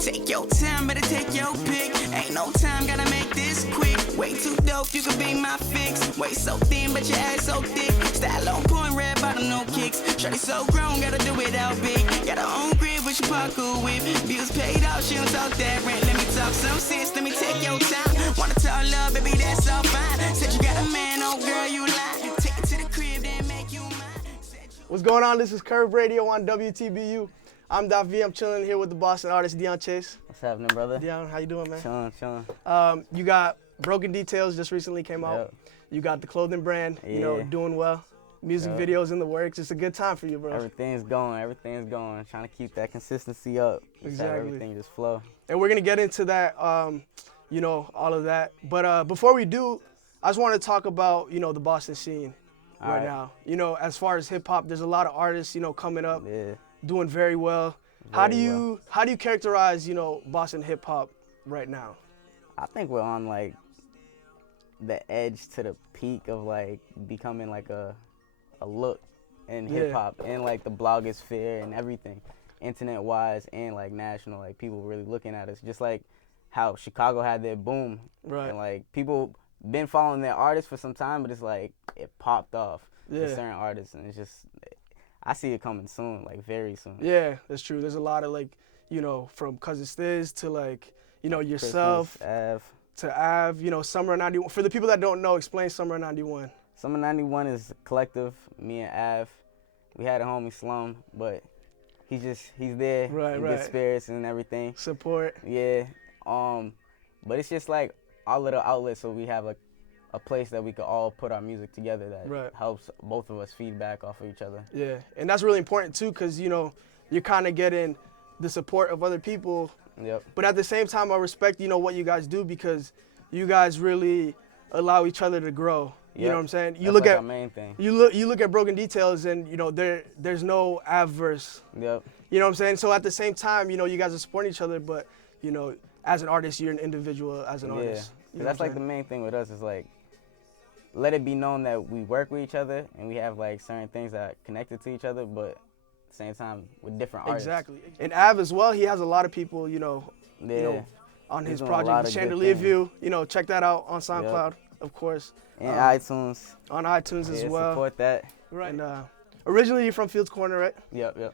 Take your time, better take your pick. Ain't no time, gotta make this quick. Way too dope, you could be my fix. Way so thin, but your ass so thick. Style on point, red bottom, no kicks. Shorty so grown, gotta do it out big. Got her own crib, which she parkour with. Bills paid out, she don't talk that rent. Let me talk some sense, let me take your time. Wanna talk love, baby, that's all fine. Said you got a man, oh girl, you lie. Take it to the crib, then make you mine. What's going on? This is Cuurve Radio on WTBU. I'm Davi. I'm chilling here with the Boston artist Deon Chase. What's happening, brother? Deon, how you doing, man? Chilling. You got Broken Details just recently came out. Yep. You got the clothing brand, you know, doing well. Music videos in the works. It's a good time for you, bro. Everything's going. Trying to keep that consistency up. Exactly. Have everything just flow. And we're gonna get into that, you know, all of that. But before we do, I just want to talk about, you know, the Boston scene right now. You know, as far as hip hop, there's a lot of artists, you know, coming up. Yeah. Doing very well. How do you characterize, you know, Boston hip hop right now? I think we're on like the edge to the peak of like becoming like a look in hip hop and like the blogosphere and everything, internet wise and like national, like people really looking at us. Just like how Chicago had their boom. Right. And like people been following their artists for some time, but it's like it popped off with certain artists, and it's just, I see it coming soon, like very soon. Yeah, that's true. There's a lot of like, you know, from Cousin Stiz to like, you know, yourself to Av, you know, Summer 91. For the people that don't know, explain Summer 91. Summer 91 is a collective, me and Av. We had a homie Slum, but he's there in good spirits and everything. Support. Yeah. But it's just like our little outlet, so we have like a place that we could all put our music together that helps both of us feedback off of each other. Yeah, and that's really important too, because, you know, you're kind of getting the support of other people. Yep. But at the same time, I respect, you know, what you guys do, because you guys really allow each other to grow. You know what I'm saying? You look like at our main thing. You look at Broken Details, and, you know, there's no adverse. Yep. You know what I'm saying? So at the same time, you know, you guys are supporting each other, but, you know, as an artist, you're an individual as an artist. You know that's like the main thing with us is like, let it be known that we work with each other and we have like certain things that are connected to each other, but at the same time with different artists. Exactly. And Av as well, he has a lot of people, you know, on his project, Chandelier View. You know, check that out on SoundCloud, of course. And iTunes. On iTunes as well. Support that. Right. And originally you're from Fields Corner, right? Yep.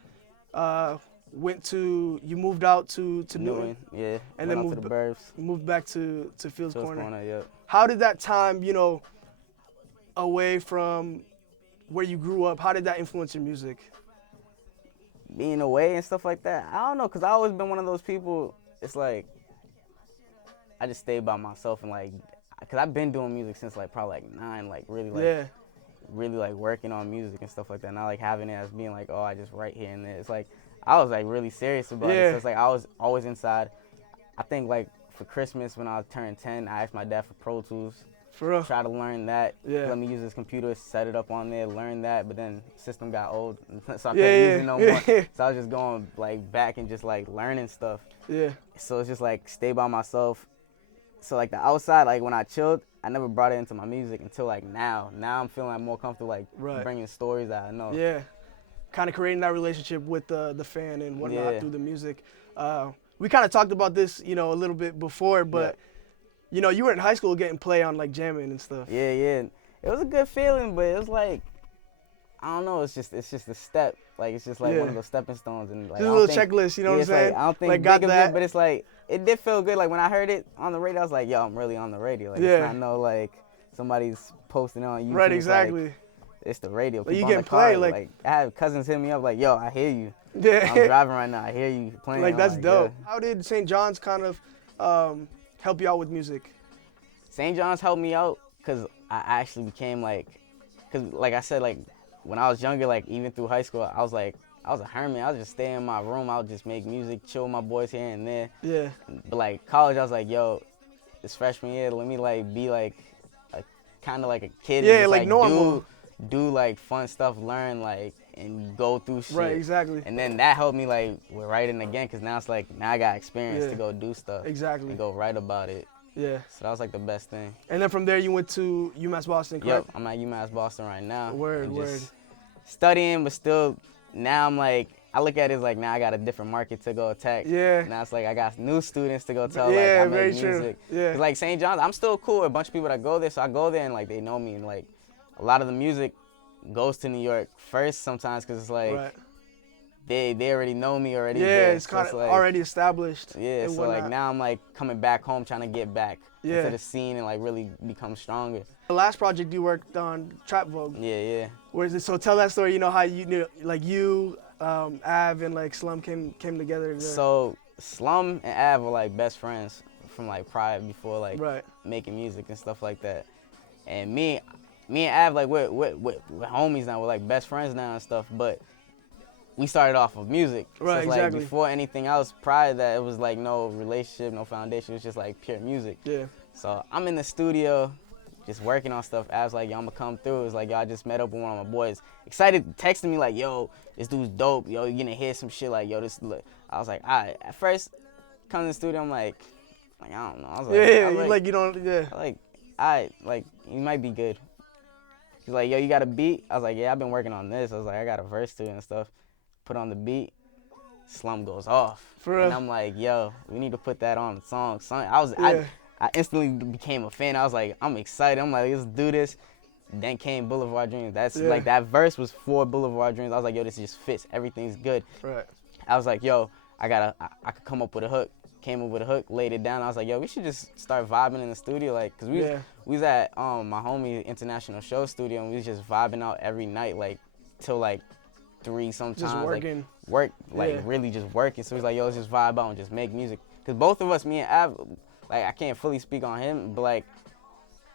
You moved out to Newton. Yeah. And then moved to the burbs. Moved back to Fields Corner. Yep. How did that time, you know, away from where you grew up, how did that influence your music? Being away and stuff like that, I don't know, because I always been one of those people, it's like, I just stay by myself and like, because I've been doing music since like probably like 9, like really like working on music and stuff like that, not like having it as being like, oh, I just write here and there. It's like, I was like really serious about it, so it's like I was always inside. I think like for Christmas when I turned 10, I asked my dad for Pro Tools. For real? Try to learn that. Let me use his computer, set it up on there, learn that. But then the system got old, so I couldn't use it no more. So I was just going like back and just like learning stuff. Yeah. So it's just like stay by myself. So like the outside, like when I chilled, I never brought it into my music until like now. Now I'm feeling like more comfortable like bringing stories that I know. Yeah. Kind of creating that relationship with the fan and whatnot through the music. We kind of talked about this, you know, a little bit before, but. You know, you were in high school getting play on like jamming and stuff. Yeah. It was a good feeling, but it was like, I don't know. It's just a step. Like it's just like one of those stepping stones, and like just a little checklist. You know what I'm saying? Like, I don't think like, got big of it, but it's like it did feel good. Like when I heard it on the radio, I was like, yo, I'm really on the radio. Like it's not no like somebody's posting it on YouTube. Right, exactly. It's, like, it's the radio. Like, you getting play like I have cousins hit me up like, yo, I hear you. Yeah. I'm driving right now. I hear you playing. Like that's dope. Yeah. How did St. John's kind of help you out with music? St. John's helped me out because I actually became like, because like I said, like when I was younger, like even through high school, I was a hermit. I was just stay in my room. I would just make music, chill with my boys here and there. Yeah. But like college, I was like, yo, this freshman year, let me like be like a kind of like a kid. Yeah, and just, like normal. Do like fun stuff, learn like and go through shit. Right, exactly. And then that helped me like with writing again, because now it's like now I got experience to go do stuff. Exactly. And go write about it. Yeah. So that was like the best thing. And then from there you went to UMass Boston, correct? Yep, I'm at UMass Boston right now. Word. studying, but still now I'm like, I look at it as like now I got a different market to go attack. Yeah. Now it's like I got new students to go tell Yeah, like I very make true. music. Yeah. 'Cause like St. John's, I'm still cool with a bunch of people that go there, so I go there and like they know me, and like a lot of the music goes to New York first sometimes because it's like Right. they already know me already. Yeah, there. it's So kind of like, already established. Yeah, and so like whatnot. now I'm like coming back home trying to get back Yeah. into the scene and like really become stronger. The last project you worked on, Trap Vogue. Yeah, yeah. Where is it? So tell that story. You know how you knew, like you, Av, and like Slum came together. To, So Slum and Av were like best friends from like prior before like right. making music and stuff like that. And me and Av like we're homies now. We're like best friends now and stuff. But we started off with music. Right, So it's like exactly. before anything else, prior to that, it was like no relationship, no foundation. It was just like pure music. Yeah. So I'm in the studio just working on stuff. Av's like, yo, I'm gonna come through. It's like, yo, I just met up with one of my boys. Excited, texting me like, yo, this dude's dope. Yo, you gonna hear some shit like, yo, this look. I was like, all right. At first, come to the studio, I'm like, I don't know. I was like, Yeah, I was like you don't. Yeah. like, all right, like, you might be good. He's like, yo, you got a beat? I was like, yeah, I've been working on this. I was like, I got a verse to it and stuff. Put on the beat, Slum goes off. For real? And I'm like, yo, we need to put that on the song. Yeah. I instantly became a fan. I was like, I'm excited. I'm like, let's do this. Then came Boulevard Dreams. That's Yeah. like, that verse was for Boulevard Dreams. I was like, yo, this just fits. Everything's good. Right. I was like, yo, I could come up with a hook. Came up with a hook, laid it down. I was like, yo, we should just start vibing in the studio. Like, cause we was at my homie International Show studio, and we was just vibing out every night, like, till like 3 sometimes. Just working. Really just working. So he's like, yo, let's just vibe out and just make music. Cause both of us, me and Av, like, I can't fully speak on him, but like,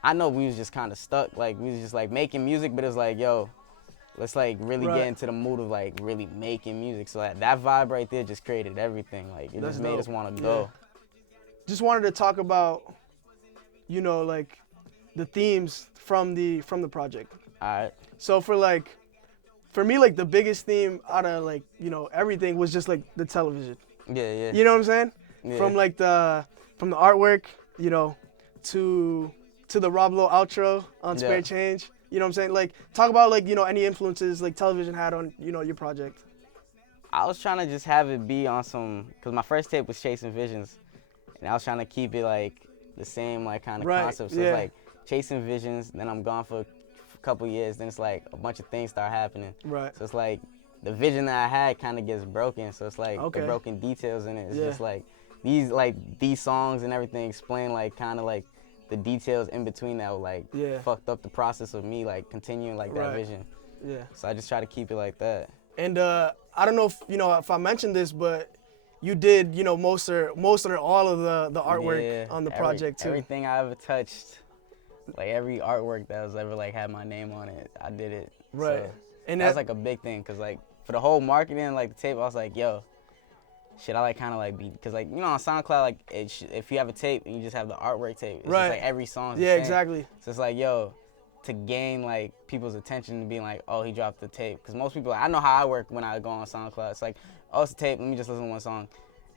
I know we was just kind of stuck. Like, we was just like making music, but it's like, yo, let's like really get into the mood of like really making music. So that vibe right there just created everything. Like, it That's just made dope. us want to go. Just wanted to talk about, you know, like the themes from the project. All right. So for me, like the biggest theme out of like, you know, everything was just like the television. Yeah. You know what I'm saying? Yeah. From like from the artwork, you know, to the Rob Lowe outro on Spare Change. You know what I'm saying? Like, talk about like, you know, any influences like television had on, you know, your project. I was trying to just have it be on some, cause my first tape was Chasing Visions, and I was trying to keep it like the same like kind of concept. So it's like chasing visions, then I'm gone for a couple years, then it's like a bunch of things start happening. Right. So it's like the vision that I had kind of gets broken. So it's like the broken details in it. It's just like these songs and everything explain like kind of like the details in between that were like fucked up the process of me like continuing like that vision. Yeah. So I just try to keep it like that. And I don't know if you know if I mentioned this, but you did, you know, most or all of the artwork on the project too. Everything I ever touched, like every artwork that was ever like had my name on it, I did it. Right. So And that was like a big thing, cause like for the whole marketing, like the tape, I was like, yo, should I like kind of like be, cause like, you know, on SoundCloud, like if you have a tape and you just have the artwork tape, it's just like every song's the same. exactly. So it's like, yo, to gain like people's attention and being like, oh, he dropped the tape. Because most people, I know how I work when I go on SoundCloud. It's like, oh, it's a tape, let me just listen to one song.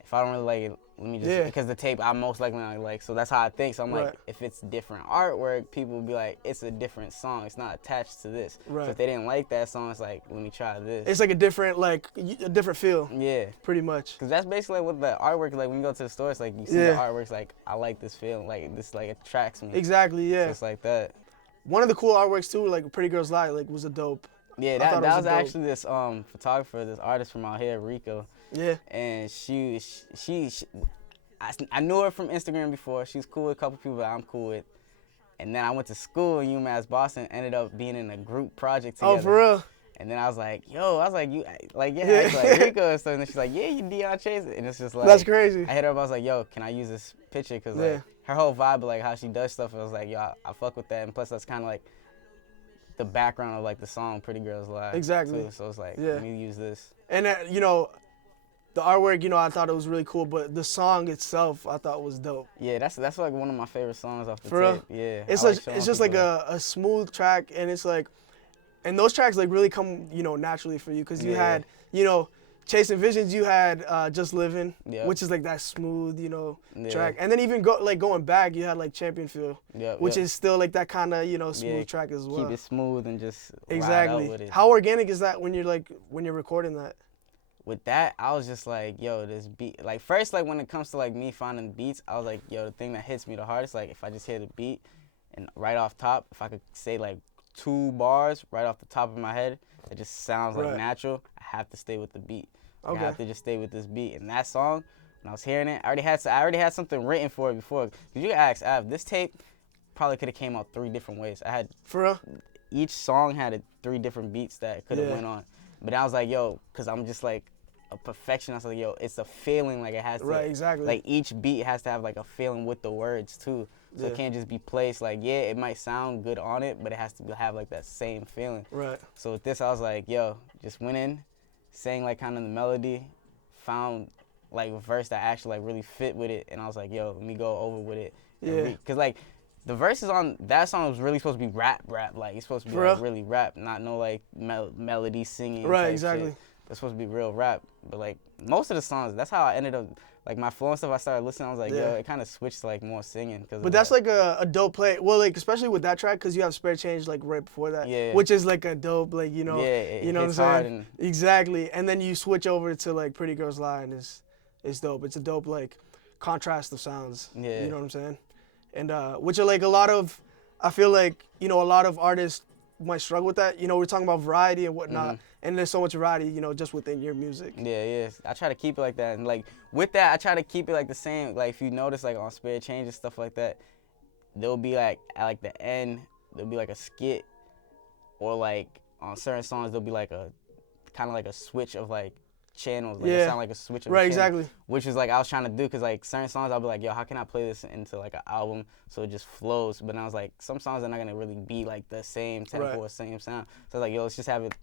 If I don't really like it, let me just, because the tape I most likely not like. So that's how I think. So I'm like, if it's different artwork, people will be like, it's a different song. It's not attached to this. Right. So if they didn't like that song, it's like, let me try this. It's like a different feel. Yeah. Pretty much. Because that's basically what the artwork, like when you go to the store, it's like you see the artwork's like, I like this feel. Like this like attracts me. Exactly, yeah. So it's like that. One of the cool artworks too, like Pretty Girls Lie, like was a dope. Yeah, that was actually this photographer, this artist from out here, Rico. Yeah. And I knew her from Instagram before. She's cool with a couple people that I'm cool with. And then I went to school in UMass Boston, ended up being in a group project together. Oh, for real? And then I was like, yo, you, like, it's like Rico and stuff. And then she's like, yeah, you Deon Chase. And it's just like. That's crazy. I hit her up, I was like, yo, can I use this picture? Because like, her whole vibe, like how she does stuff, I was like, yo, I fuck with that. And plus, that's kind of like the background of like the song Pretty Girls Lie. Exactly. Too. So it's like, let me use this. And you know, the artwork, you know, I thought it was really cool, but the song itself, I thought was dope. Yeah, that's like one of my favorite songs off the For tape. real? Yeah. It's just like a smooth track, and it's like, and those tracks like really come, you know, naturally for you, because you had, you know, Chasing Visions, you had Just Living, Yep. which is like that smooth, you know, Yeah. track. And then even going back, you had like Champion Feel, Yep, which yep. is still like that kind of, you know, smooth Yeah, track as well. Keep it smooth and just Exactly. ride out with it. How organic is that when you're recording that? With that, I was just like, yo, this beat. Like, first, like, when it comes to, like, me finding beats, I was like, yo, the thing that hits me the hardest, like, if I just hear the beat and right off top, if I could say, like, 2 bars right off the top of my head, it just sounds, like, Right. natural. I have to stay with the beat. Like, Okay. I have to just stay with this beat. And that song, when I was hearing it, I already had something written for it before. Because you can ask, Av, this tape probably could have came out 3 different ways. I had, For real? each song had 3 different beats that could have Yeah. went on. But I was like, yo, because I'm just, like, a perfectionist. I was like, yo, it's a feeling, like it has to, Right, exactly. like each beat has to have like a feeling with the words too. So Yeah. it can't just be placed like, yeah, it might sound good on it, but it has to have like that same feeling. Right. So with this, I was like, yo, just went in, sang like kind of the melody, found like a verse that actually like really fit with it, and I was like, yo, let me go over with it. Yeah. Cause like the verses on that song was really supposed to be rap, like it's supposed to be For like, real? really rap, not no like melody singing. Right, type exactly. Shit. It's supposed to be real rap, but like most of the songs, that's how I ended up. Like my flow and stuff, I started listening. I was like, Yeah. yo, it kind of switched to like more singing. But that's like a dope play. Well, like especially with that track, because you have Spare Change like right before that, Yeah. which is like a dope, like you know, Yeah, it you know what I'm hits hard saying? Exactly. And then you switch over to like Pretty Girls Lie, and it's dope. It's a dope like contrast of sounds. Yeah. You know what I'm saying? And which are like a lot of, I feel like you know a lot of artists might struggle with that. You know, we're talking about variety and whatnot, and there's so much variety, you know, just within your music. Yeah. I try to keep it like that, and like with that, I try to keep it like the same. Like if you notice, like on Spare Change and stuff like that, there'll be like at like the end, there'll be like a skit, or like on certain songs there'll be like a kind of like a switch of like channels. Like it sound like a switch of Right, channels, exactly. Which is like I was trying to do, cause like certain songs I'll be like, yo, how can I play this into like an album so it just flows? But then I was like, some songs are not gonna really be like the same tempo or same sound. So I was like, yo, let's just have it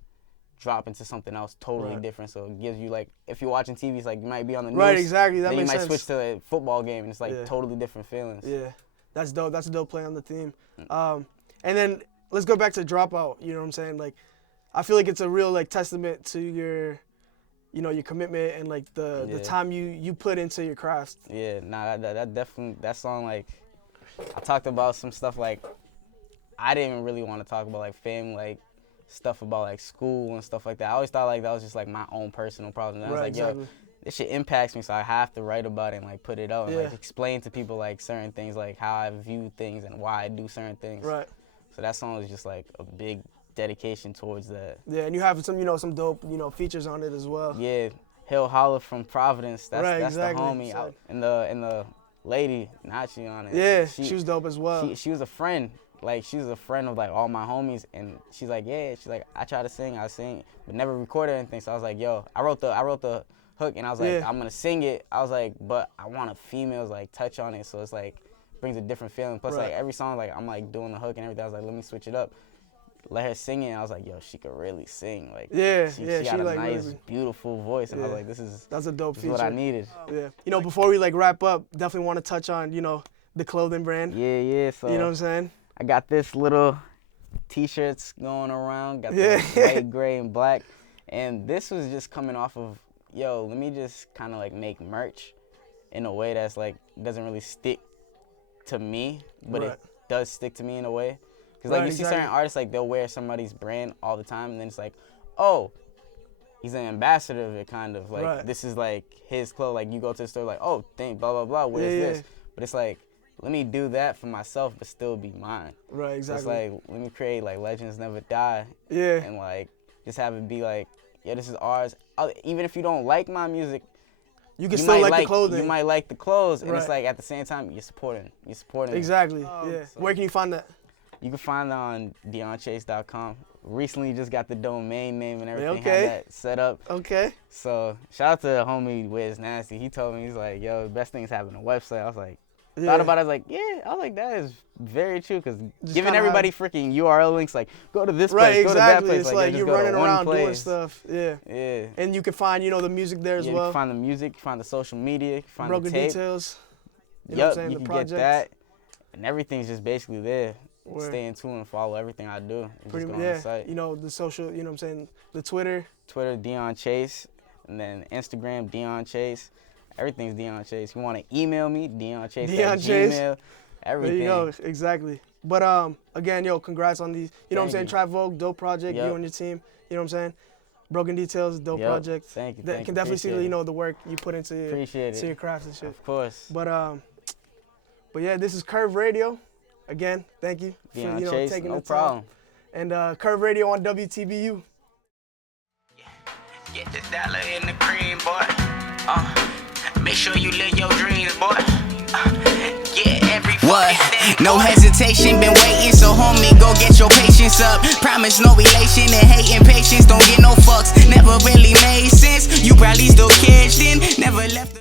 drop into something else totally different. So it gives you like, if you're watching TV, it's like you might be on the news. Right, exactly. That then makes you might sense. switch to a football game and it's like totally different feelings. Yeah, that's dope. That's a dope play on the theme. And then let's go back to Dropout. You know what I'm saying? Like, I feel like it's a real like testament to your, you know, your commitment and like the time you put into your craft. Yeah, nah, that definitely, that song, like, I talked about some stuff like, I didn't really want to talk about like family, like stuff about like school and stuff like that. I always thought like that was just like my own personal problem. And I was like, yo, this shit impacts me, so I have to write about it and like put it out and like explain to people like certain things, like how I view things and why I do certain things. Right. So that song was just like a big dedication towards that. Yeah, and you have some, you know, some dope, you know, features on it as well. Yeah, Hill Holler from Providence. That's exactly. the homie. So, And the lady, Nachi on it. yeah, she was dope as well. She was a friend. Like, she was a friend of like all my homies, and she's like, yeah. She's like, I try to sing, I sing, but never recorded anything. So I was like, yo, I wrote the hook, and I was like, I'm gonna sing it. I was like, but I want a female's like touch on it, so it's like brings a different feeling. Plus, like every song, like I'm like doing the hook and everything. I was like, let me switch it up. Let her sing it. And I was like, yo, she could really sing. Like, she got a like nice, really, beautiful voice, and I was like, that's a dope feature. What I needed. Yeah. You know, before we like wrap up, definitely want to touch on, you know, the clothing brand. Yeah. So you know what I'm saying? I got this little t-shirts going around. Got the white, gray, and black. And this was just coming off of, yo, let me just kind of like make merch in a way that's like doesn't really stick to me, but it does stick to me in a way. Because like you see certain artists, like they'll wear somebody's brand all the time, and then it's like, oh, he's an ambassador of it, kind of. Like this is like his clothes. Like you go to the store, like, oh, dang, blah, blah, blah, where's this? But it's like, let me do that for myself, but still be mine. Right, exactly. So it's like, let me create like Legends Never Die. Yeah. And like, just have it be like, yeah, this is ours. Even if you don't like my music, you can still like the clothing. You might like the clothes, and it's like at the same time, you're supporting. Exactly. Yeah. So where can you find that? You can find it on DeonChase.com. Recently just got the domain name and everything, had that set up. Okay. So shout out to the homie Wiz Nasty. He told me, he's like, yo, the best thing is having a website. I was like, thought about it, I was like, yeah. I was like, that is very true, because giving everybody freaking URL links, like, go to this place, go to that place. It's like you're running around doing stuff. Yeah. Yeah. And you can find, you know, the music there as well. You can find the music, you can find the social media, you can find Broken the tape. Details. You know what I'm saying? You can get that. And everything's just basically there. Stay in tune and follow everything I do. And just go on the site. You know, the social, you know what I'm saying, the Twitter. Deon Chase. And then Instagram, Deon Chase. Everything's Deon Chase. You want to email me, Deon Chase Deon Chase. Gmail. Everything. There you go. Exactly. But again, yo, congrats on these. You know what I'm saying? Thank Tri Vogue, dope project. Yep. You and your team. You know what I'm saying? Broken Details, dope Yep. project. Thank you. That Thank can you. definitely see Appreciate it. the work you put into Appreciate your it. crafts and shit. Of course. But yeah, this is Cuurve Radio. Again, thank you for Deon Chase, taking no the time. problem. And Cuurve Radio on WTBU. Get this dollar in the cream, boy. Make sure you live your dreams, boy. Yeah, every what? No hesitation, been waiting, so homie, go get your patience up. Promise no relation and hate and patience, don't get no fucks. Never really made sense. You probably still cashed in, never left.